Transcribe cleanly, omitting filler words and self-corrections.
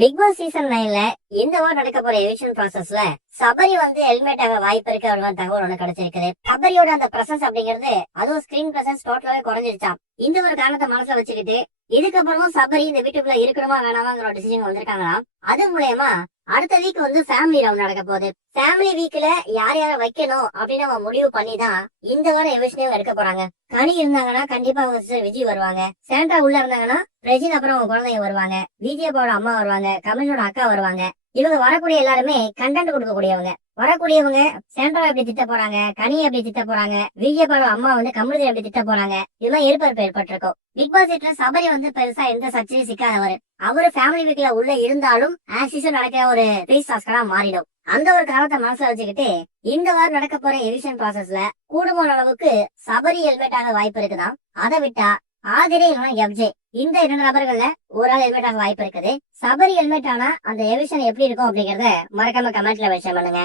Big Boss season 9ல இந்த வாரம் நடக்க போற எவிக்ஷன் ப்ராசஸ்ல சபரி வந்து ஹெல்மெட் ஆக வாய்ப்பு இருக்கு அப்படின்னு தகவல் ஒண்ணு கிடைச்சிருக்குது. சபரியோட அந்த பிரசன்ஸ் அப்படிங்கிறது அதுவும் ஸ்கிரீன் பிரசன்ஸ் டோட்டலாவே குறைஞ்சிருச்சாம். இந்த ஒரு காரணத்தை மனசுல வச்சுக்கிட்டு இதுக்கப்புறமும் சபரி இந்த வீட்டுக்குள்ள இருக்கணுமா வேணாமாங்கிற ஒரு டிசிஷன் வந்திருக்காங்களாம். அது மூலயமா அடுத்த வீக் வந்து ஃபேமிலி ரவுண்ட் நடக்க போகுது. ஃபேமிலி வீக்ல யார் யாரை வைக்கணும் அப்படின்னு அவங்க முடிவு பண்ணி தான் இந்த வாரம் எவிக்ஷனையும் எடுக்க போறாங்க. கனி இருந்தாங்கன்னா கண்டிப்பா அவங்க சிஸ்டர் விஜய் வருவாங்க. சாண்டா உள்ள இருந்தாங்கன்னா ரெஜின் அப்புறம் அவங்க குழந்தைங்க வருவாங்க. விஜயபாவோட அம்மா வருவாங்க. கமலோட அக்கா வருவாங்க. இவங்க வரக்கூடிய எல்லாருமே கண்டென்ட் கொடுக்கக்கூடியவங்க. வரக்கூடியவங்க சாண்டா எப்படி திட்ட போறாங்க, கனியை எப்படி திட்ட போறாங்க, விஜயபாவோட அம்மா வந்து கமலத்தை எப்படி திட்ட போறாங்க, இதெல்லாம் ஏற்படுத்த ஏற்பட்டிருக்கும். பிக் பாஸ் வீட்ல சபரி வந்து பெருசா எந்த சர்ச்சையும் சிக்காதவர். அவரு ஃபேமிலி வீக்ல உள்ள இருந்தாலும் ஆக்சிஷன் நடக்கிற ஒரு பேஸ் டாஸ்கா மாறிடும். அந்த ஒரு காரணத்தை மனசுல வச்சுக்கிட்டு இந்த வாரம் நடக்க போற எவிக்ஷன் ப்ராசஸ்ல கூடுமான அளவுக்கு சபரி ஹெல்மெட் ஆக வாய்ப்பு இருக்குதான். அதை விட்டா ஆதிரே எஃப்ஜே இந்த 2 நபர்கள்ல ஒரு ஆள் ஹெல்மெட் ஆக வாய்ப்பு இருக்குது. சபரி ஹெல்மெட் ஆனா அந்த எவிக்ஷன் எப்படி இருக்கும் அப்படிங்கறத மறக்காம கமெண்ட்ல மென்ஷன் பண்ணுங்க.